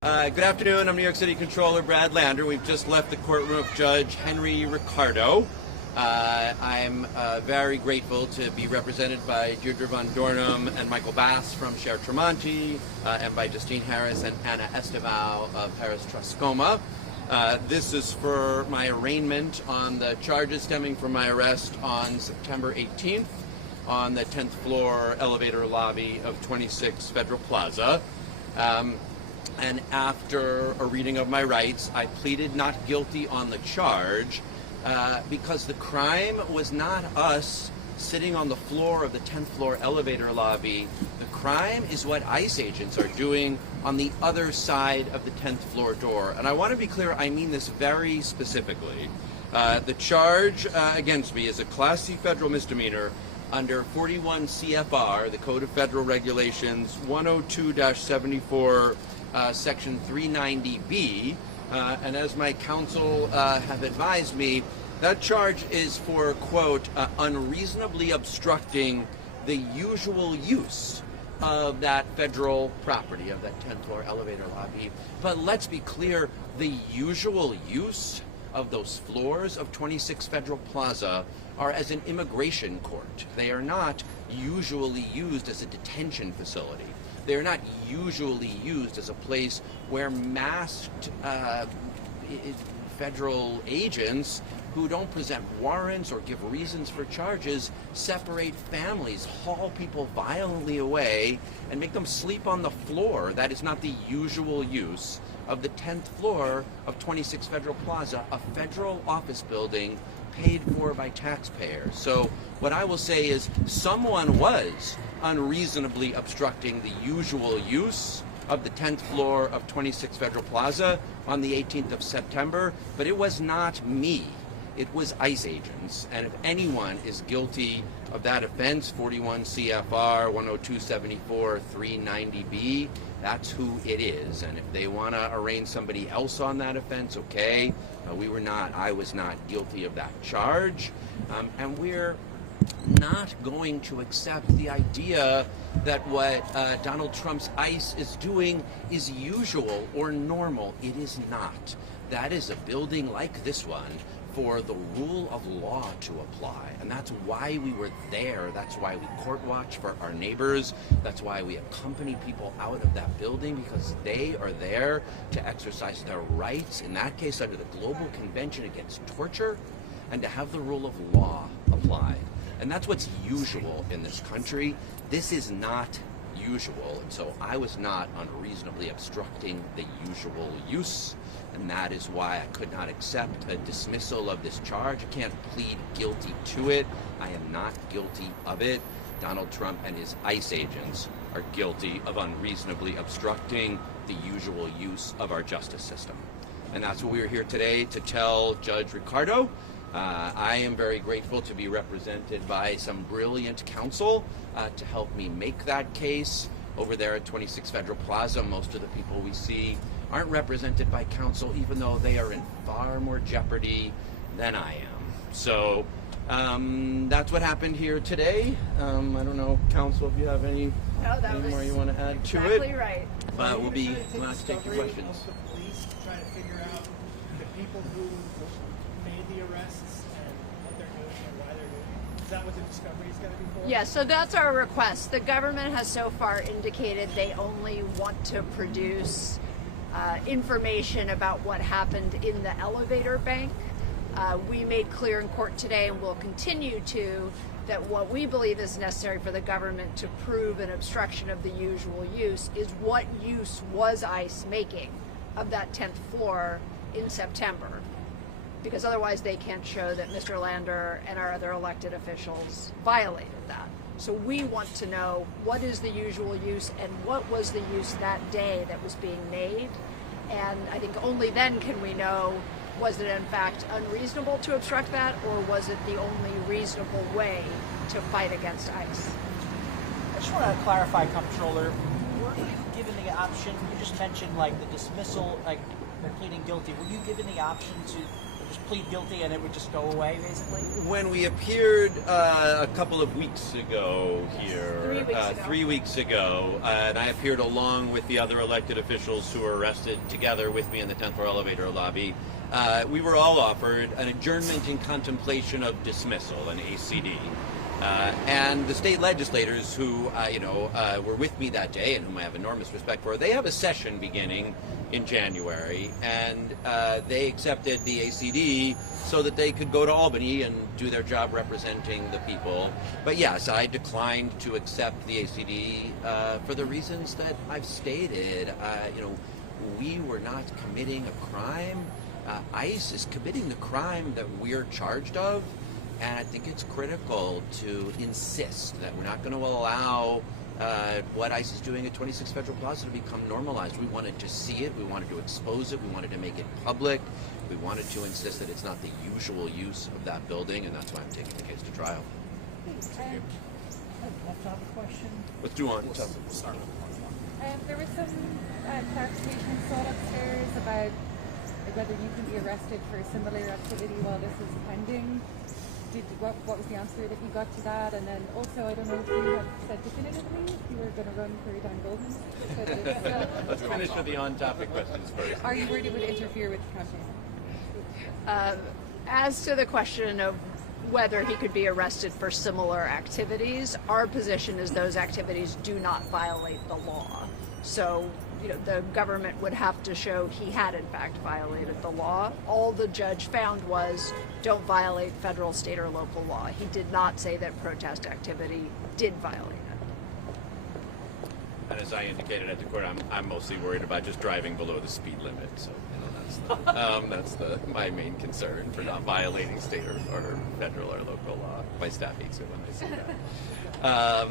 Good afternoon. I'm New York City Comptroller Brad Lander. We've just left the courtroom of Judge Henry Ricardo. I'm very grateful to be represented by Deirdre Von Dornum and Michael Bass from Cher Tremonti, and by Justine Harris and Anna Esteval of Harris Trascoma. This is for my arraignment on the charges stemming from my arrest on September 18th on the 10th floor elevator lobby of 26 Federal Plaza. And after a reading of my rights, I pleaded not guilty on the charge because the crime was not us sitting on the floor of the 10th floor elevator lobby. The crime is what ICE agents are doing on the other side of the 10th floor door. And I want to be clear, I mean this very specifically. The charge against me is a Class C federal misdemeanor under 41 CFR, the Code of Federal Regulations 102-74, Section 390B, and as my counsel have advised me, that charge is for, quote, unreasonably obstructing the usual use of that federal property, of that 10th floor elevator lobby. But let's be clear, the usual use of those floors of 26 Federal Plaza are as an immigration court. They are not usually used as a detention facility. They are not usually used as a place where masked federal agents who don't present warrants or give reasons for charges separate families, haul people violently away, and make them sleep on the floor. That is not the usual use of the 10th floor of 26 Federal Plaza, a federal office building paid for by taxpayers. So what I will say is someone was unreasonably obstructing the usual use of the 10th floor of 26 Federal Plaza on the 18th of September, but it was not me. It was ICE agents, and if anyone is guilty of that offense, 41 CFR 102-74 390B, that's who it is. And if they want to arraign somebody else on that offense, okay. I was not guilty of that charge, and we're not going to accept the idea that what Donald Trump's ICE is doing is usual or normal. It is not. That is a building like this one for the rule of law to apply. And that's why we were there. That's why we court watch for our neighbors. That's why we accompany people out of that building, because they are there to exercise their rights, in that case under the Global Convention Against Torture, and to have the rule of law applied. And that's what's usual in this country. This is not usual, and so I was not unreasonably obstructing the usual use, and that is why I could not accept a dismissal of this charge. I can't plead guilty to it. I am not guilty of it. Donald Trump and his ICE agents are guilty of unreasonably obstructing the usual use of our justice system. And that's what we are here today to tell Judge Ricardo. I am very grateful to be represented by some brilliant counsel to help me make that case. Over there at 26 Federal Plaza, most of the people we see aren't represented by counsel, even though they are in far more jeopardy than I am. So that's what happened here today. I don't know, counsel, if you have any more you want to add to it. Exactly right. We'll be glad to take your questions. The police to try to figure out the people who made the arrests and what they're doing and why they're doing it. Is that what the discovery is going to be for? Yeah, so that's our request. The government has so far indicated they only want to produce information about what happened in the elevator bank. We made clear in court today, and will continue to, that what we believe is necessary for the government to prove an obstruction of the usual use is what use was ICE making of that 10th floor in September, because otherwise they can't show that Mr. Lander and our other elected officials violated that. So we want to know what is the usual use and what was the use that day that was being made. And I think only then can we know, was it in fact unreasonable to obstruct that, or was it the only reasonable way to fight against ICE? I just want to clarify, Comptroller, were you given the option, you just mentioned like the dismissal, like they're pleading guilty, were you given the option to just plead guilty and it would just go away, basically? When we appeared a couple of weeks ago here, 3 weeks ago. And I appeared along with the other elected officials who were arrested together with me in the 10th floor elevator lobby, we were all offered an adjournment in contemplation of dismissal, an ACD. And the state legislators who, were with me that day and whom I have enormous respect for, they have a session beginning in January, and they accepted the ACD so that they could go to Albany and do their job representing the people. But yes, I declined to accept the ACD for the reasons that I've stated. We were not committing a crime. ICE is committing the crime that we're charged of. And I think it's critical to insist that we're not going to allow what ICE is doing at 26 Federal Plaza to become normalized. We wanted to see it. We wanted to expose it. We wanted to make it public. We wanted to insist that it's not the usual use of that building, and that's why I'm taking the case to trial. Off-topic question. Let's do on. There was some clarification sought upstairs about whether you can be arrested for similar activity while this is pending. What was the answer that you got to that? And then also, I don't know if you have said definitively if you were going to run for Dan Goldman. Let's finish with the on-topic questions first. Are you worried it would interfere with the campaign? As to the question of whether he could be arrested for similar activities, our position is those activities do not violate the law. So, the government would have to show he had in fact violated the law. All the judge found was don't violate federal, state, or local law. He did not say that protest activity did violate it. And as I indicated at the court, I'm mostly worried about just driving below the speed limit. So that's my main concern, for not violating state or federal or local law. My staff hates it when I say that.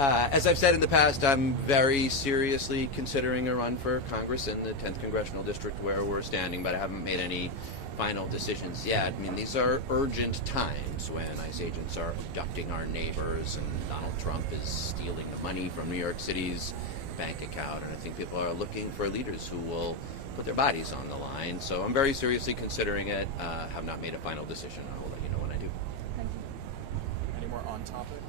As I've said in the past, I'm very seriously considering a run for Congress in the 10th Congressional District where we're standing, but I haven't made any final decisions yet. I mean, these are urgent times when ICE agents are abducting our neighbors and Donald Trump is stealing the money from New York City's bank account, and I think people are looking for leaders who will put their bodies on the line. So I'm very seriously considering it. Have not made a final decision. I will let you know when I do. Thank you. Any more on topic?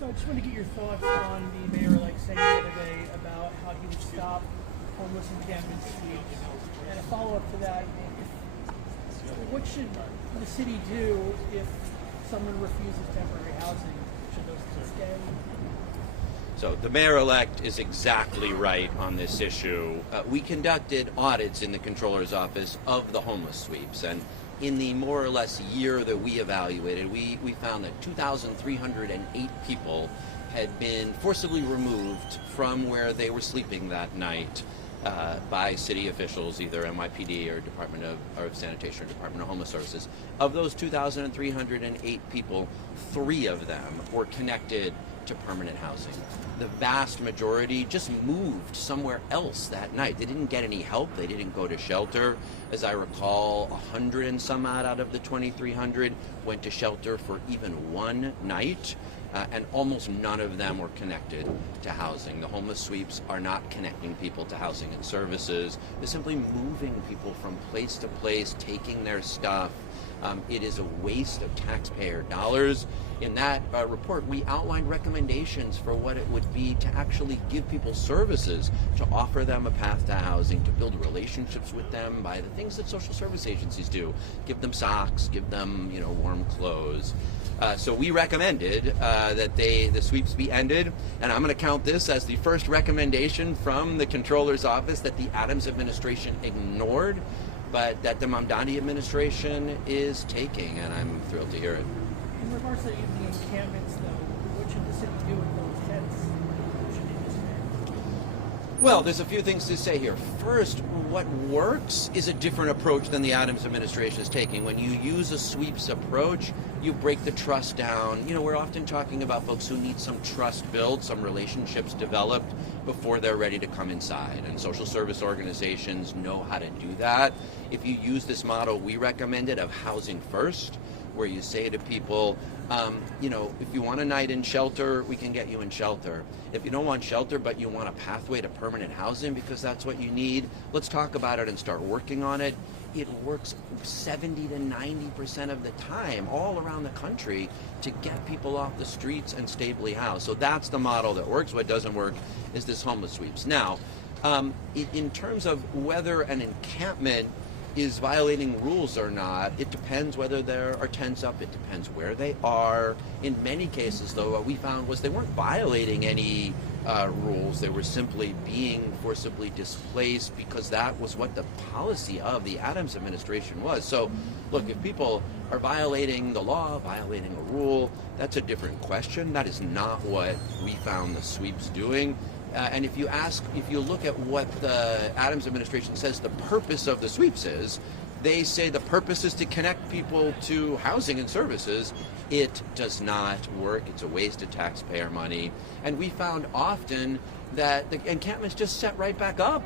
So I just want to get your thoughts on the mayor-elect saying the other day about how he would stop homeless encampments. And a follow-up to that, what should the city do if someone refuses temporary housing? Should those stay? So the mayor-elect is exactly right on this issue. We conducted audits in the Comptroller's office of the homeless sweeps, and in the more or less year that we evaluated, we found that 2,308 people had been forcibly removed from where they were sleeping that night by city officials, either NYPD or Department of Sanitation or Department of Homeless Services. Of those 2,308 people, 3 of them were connected to permanent housing. The vast majority just moved somewhere else that night. They didn't get any help. They didn't go to shelter. As I recall, 100 and some odd out of the 2,300 went to shelter for even one night, and almost none of them were connected to housing. The homeless sweeps are not connecting people to housing and services. They're simply moving people from place to place, taking their stuff. It is a waste of taxpayer dollars. In that report, we outlined recommendations for what it would be to actually give people services, to offer them a path to housing, to build relationships with them by the things that social service agencies do. Give them socks, give them, warm clothes. So we recommended that the sweeps be ended, and I'm going to count this as the first recommendation from the Comptroller's office that the Adams administration ignored, but that the Mamdani administration is taking, and I'm thrilled to hear it. In regards to the encampments, though, what should the city do with those tents? Should they disband? Well, there's a few things to say here. First, what works is a different approach than the Adams administration is taking. When you use a sweeps approach, you break the trust down. We're often talking about folks who need some trust built, some relationships developed before they're ready to come inside. And social service organizations know how to do that. If you use this model we recommended of housing first, where you say to people, If you want a night in shelter, we can get you in shelter. If you don't want shelter, but you want a pathway to permanent housing because that's what you need, let's talk about it and start working on it. It works 70 to 90% of the time all around the country to get people off the streets and stably housed. So that's the model that works. What doesn't work is this homeless sweeps. Now, in terms of whether an encampment is violating rules or not, it depends whether there are tents up, it depends where they are. In many cases, though, what we found was they weren't violating any rules. They were simply being forcibly displaced because that was what the policy of the Adams administration was. So, look, if people are violating the law, violating a rule, that's a different question. That is not what we found the sweeps doing. And if you look at what the Adams administration says the purpose of the sweeps is, they say the purpose is to connect people to housing and services. It does not work. It's a waste of taxpayer money. And we found often that the encampments just set right back up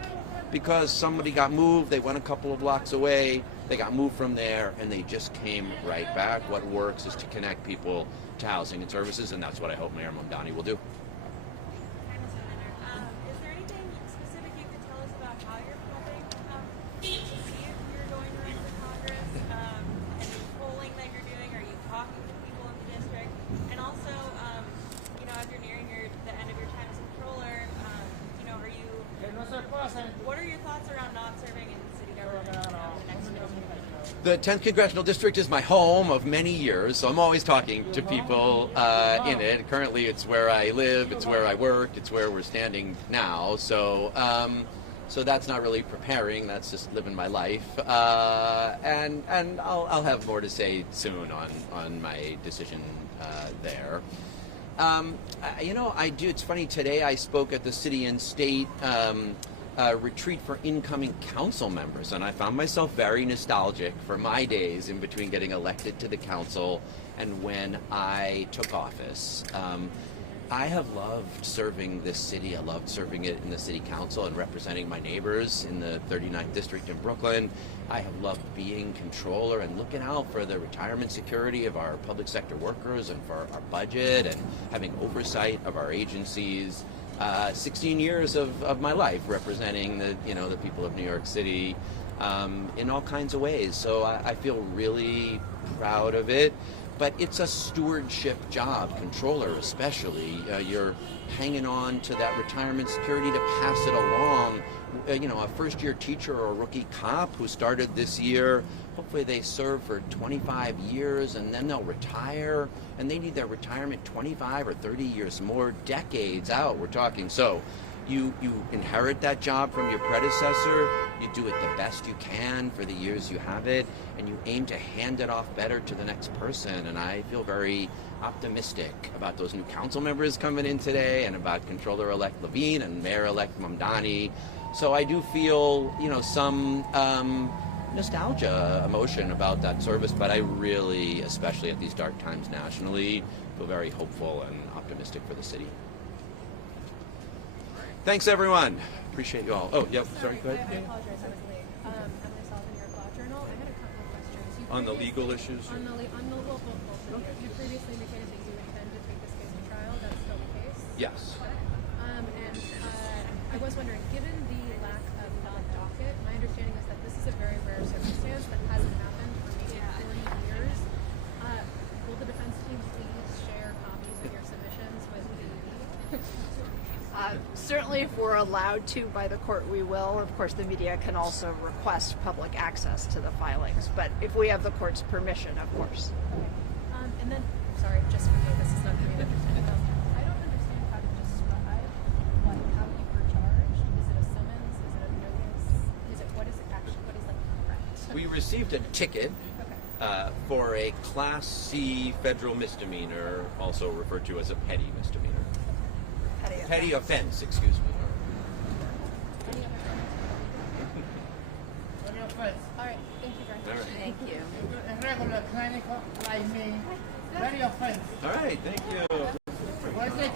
because somebody got moved, they went a couple of blocks away, they got moved from there, and they just came right back. What works is to connect people to housing and services, and that's what I hope Mayor Mamdani will do. Is there anything specific you could tell us about how you're prepping to see if you're going to run for Congress? Any polling that you're doing? Are you talking to people in the district? And also, as you're nearing the end of your time as controller, what are your thoughts around not serving in city government in the next administration? The 10th Congressional District is my home of many years, so I'm always talking to people in it. Currently, it's where I live, it's where I work, it's where we're standing now. So that's not really preparing. That's just living my life. And I'll have more to say soon on my decision there. I do. It's funny. Today I spoke at the City and State retreat for incoming council members, and I found myself very nostalgic for my days in between getting elected to the council and when I took office. I have loved serving this city. I loved serving it in the city council and representing my neighbors in the 39th district in Brooklyn. I have loved being controller and looking out for the retirement security of our public sector workers and for our budget and having oversight of our agencies. 16 years of my life representing the people of New York City in all kinds of ways. So I feel really proud of it. But it's a stewardship job, controller especially. You're hanging on to that retirement security to pass it along. A first-year teacher or a rookie cop who started this year, hopefully they serve for 25 years and then they'll retire, and they need their retirement 25 or 30 years more, decades out, we're talking. So you inherit that job from your predecessor, you do it the best you can for the years you have it, and you aim to hand it off better to the next person. And I feel very optimistic about those new council members coming in today and about Controller-elect Levine and Mayor-elect Mamdani. So I do feel, some nostalgia, emotion about that service, but I really, especially at these dark times nationally, feel very hopeful and optimistic for the city. Thanks, everyone. Appreciate you all. Oh, yep. Sorry, go ahead. I apologize, I was late. Emily Sullivan, York Law Journal. I had a couple of questions. On the legal issues? On the both. You previously indicated that you intend to take this case to trial. That's still the case? Yes. I was wondering, given the lack of docket, my understanding is that this is a very rare circumstance that hasn't happened for maybe 40 years. Will the defense team please share copies of your submissions with the Certainly, if we're allowed to by the court, we will. Of course, the media can also request public access to the filings, but if we have the court's permission, of course. Okay. And then, sorry, just for me, this is not going to be understanding. I don't understand how to describe how you were charged. Is it a summons? Is it a notice? What is it actually? What is correct? We received a ticket for a Class C federal misdemeanor, also referred to as a petty misdemeanor. Petty offense, excuse me. All right, thank you very much. All right. Thank you. Regular clinical like me, very offensive. All right, thank you. What's the